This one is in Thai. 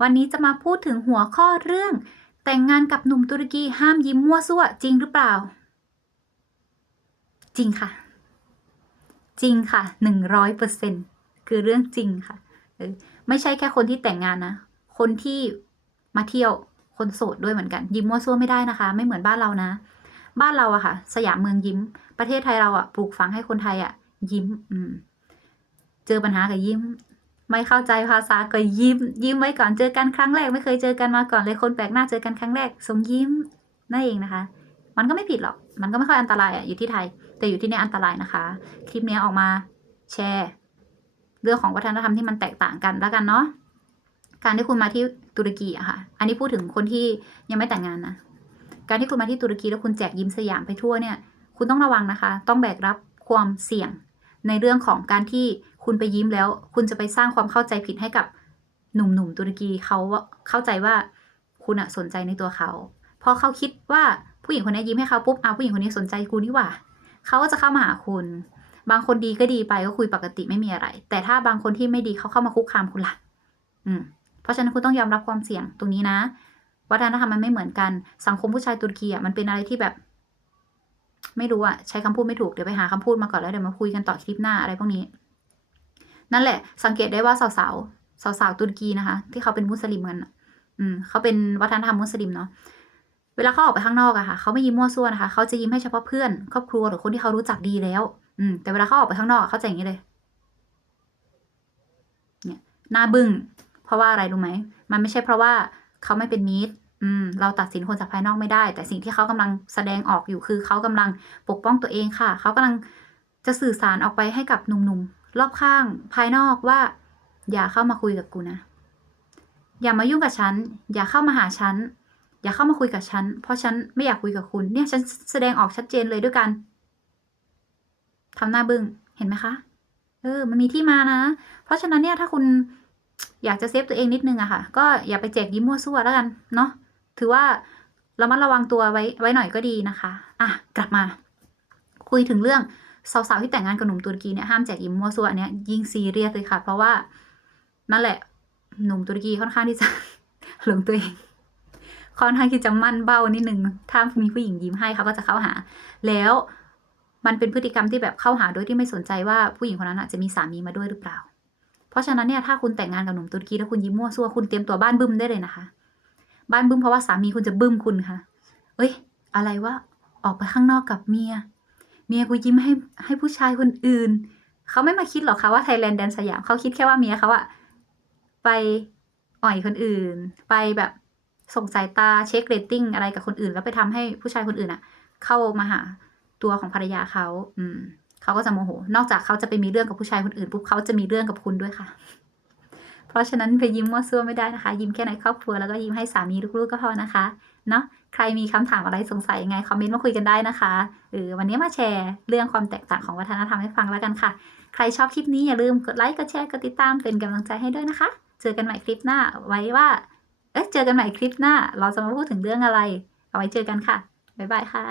วันนี้จะมาพูดถึงหัวข้อเรื่อง แต่งงานกับหนุ่มตุรกีห้ามยิ้มมั่วซั่วจริงหรือเปล่า จริงค่ะ จริงค่ะหนึ่งร้อยเปอร์เซ็นคือเรื่องจริงค่ะไม่ใช่แค่คนที่แต่งงานนะ คนที่มาเที่ยวคนโสดด้วยเหมือนกัน ยิ้มมั่วซั่วไม่ได้นะคะ ไม่เหมือนบ้านเรานะ บ้านเราอะค่ะ สยามเมืองยิ้ม ประเทศไทยเราอะปลูกฝังให้คนไทยอะยิ้ม อืม เจอปัญหากับยิ้ม ไม่เข้าใจภาษาก็ยิ้ม ยิ้มไว้ก่อนเจอกันครั้งแรก ไม่เคยเจอกันมาก่อนเลยคนแปลกหน้าเจอกันครั้งแรกส่งยิ้มนั่นเองนะคะ มันก็ไม่ผิดหรอก มันก็ไม่ค่อยอันตรายอะอยู่ที่ไทย แต่อยู่ที่นี่อันตรายนะคะ คลิปนี้ออกมาแชร์ เรื่องของวัฒนธรรมที่มันแตกต่างกันแล้วกันเนาะการที่คุณมาที่ตุรกีอะค่ะ อันนี้พูดถึงคนที่ยังไม่แต่งงานนะการที่คุณมาที่ตุรกีแล้วคุณแจกยิ้มสยามไปทั่วเนี่ย คุณต้องระวังนะคะ ต้องแบกรับความเสี่ยงในเรื่องของการที่ คุณไปยิ้มแล้ว คุณจะไปสร้างความเข้าใจผิดให้กับหนุ่มๆตุรกีเขาเข้าใจว่าคุณอะสนใจในตัวเขา พอเขาคิดว่าผู้หญิงคนนี้ยิ้มให้เขาปุ๊บเอาผู้หญิงคนนี้สนใจกูนี่หว่าเขาก็จะเข้ามาหาคุณ บางคนดีก็ดีไปก็คุยปกติไม่มีอะไร แต่ถ้าบางคนที่ไม่ดีเขาเข้ามาคุกคามคุณละ่ะ อืม เพราะฉะนั้นคุณต้องยอมรับความเสี่ยงตรงนี้นะวัฒนธรรมมันไม่เหมือนกันสังคมผู้ชายตุรกีอะมันเป็นอะไรที่แบบ ไม่รู้อะใช้คำพูดไม่ถูกเดี๋ยวไปหาคำพูดมาก่อนแล้วเดี๋ยวมาคุยกันต่อคลิปหน้าอะไรพวกนี้ นั่นแหละ สังเกตได้ว่าสาวสาวสาวสาวๆตุรกีนะคะ ที่เขาเป็นมุสลิมกันอืมเขาเป็นวัฒนธรรมมุสลิมเนาะเวลาเขาออกไปข้างนอกอะค่ะเขาไม่ยิ้มมั่วซั่วนะคะเขาจะยิ้มให้เฉพาะเพื่อนครอบครัวหรือคนที่เขารู้จักดีแล้ว อืม แต่เวลาเขาออกไปข้างนอกเขาจะอย่างนี้เลย เนี่ยหน้าบึ้งเพราะว่าอะไรรู้ไหมมันไม่ใช่เพราะว่าเขาไม่เป็นมิตรอืมเราตัดสินคนจากภายนอกไม่ได้ แต่สิ่งที่เขากำลังแสดงออกอยู่คือเขากำลังปกป้องตัวเองค่ะ เขากำลังจะสื่อสารออกไปให้กับหนุ่มๆ รอบข้างภายนอกว่า อย่าเข้ามาคุยกับกูนะ อย่ามายุ่งกับฉัน อย่าเข้ามาหาฉัน อย่าเข้ามาคุยกับฉัน เพราะฉันไม่อยากคุยกับคุณ เนี่ยฉันแสดงออกชัดเจนเลยด้วยกันทำหน้าบึ้งเห็นไหมคะ เออ มันมีที่มานะ เพราะฉะนั้นเนี่ยถ้าคุณอยากจะเซฟตัวเองนิดนึงอะค่ะ ก็อย่าไปแจกยิ้มมั่วซั่วแล้วกัน เนาะ ถือว่าระมัดระวังตัวไว้ไว้หน่อยก็ดีนะคะ อะ กลับมา คุยถึงเรื่อง สาวๆที่แต่งงานกับหนุ่มตุรกีเนี่ยห้ามแจกยิ้มมั่วซั่วอันเนี้ยยิ่งซีเรียสเลยค่ะ เพราะว่านั่นแหละหนุ่มตุรกีค่อนข้างที่จะหลงตัวเองค่อนข้างที่จะมั่นเบ้านิดนึงถ้ามีผู้หญิงยิ้มให้เขาก็จะเข้าหา แล้วมันเป็นพฤติกรรมที่แบบเข้าหาโดยที่ไม่สนใจว่าผู้หญิงคนนั้นจะมีสามีมาด้วยหรือเปล่า เพราะฉะนั้นเนี่ยถ้าคุณแต่งงานกับหนุ่มตุรกีแล้วคุณยิ้มมั่วซั่วคุณเตรียมตัวบ้านบึ้มได้เลยนะคะ บ้านบึ้มเพราะว่าสามีคุณจะบึ้มคุณค่ะ เอ้ย อะไรวะออกไปข้างนอกกับเมีย เมียกูยิ้มให้ให้ผู้ชายคนอื่น เขาไม่มาคิดหรอกค่ะว่าไทยแลนด์แดนสยามเขาคิดแค่ว่าเมียเขาอะไปอ่อยคนอื่น ไปแบบส่งสายตาเช็คเรตติ้งอะไรกับคนอื่น แล้วไปทำให้ผู้ชายคนอื่นอะเข้ามาหาตัวของภรรยาเขาอืมเขาก็จะโมโห นอกจากเขาจะไปมีเรื่องกับผู้ชายคนอื่นปุ๊บเขาจะมีเรื่องกับคุณด้วยค่ะ เพราะฉะนั้นไปยิ้มมั่วซั่วไม่ได้นะคะ ยิ้มแค่ในครอบครัวแล้วก็ยิ้มให้สามีลูกๆก็พอนะคะเนาะใครมีคำถามอะไรสงสัยยังไงคอมเมนต์มาคุยกันได้นะคะเออวันนี้มาแชร์เรื่องความแตกต่างของวัฒนธรรมให้ฟังแล้วกันค่ะ ใครชอบคลิปนี้อย่าลืมกดไลค์กดแชร์กดติดตามเป็นกำลังใจให้ด้วยนะคะ เจอกันใหม่คลิปหน้าไว้ว่าเอ๊ะเจอกันใหม่คลิปหน้า เราจะมาพูดถึงเรื่องอะไร เอาไว้เจอกันค่ะบ๊ายบายค่ะ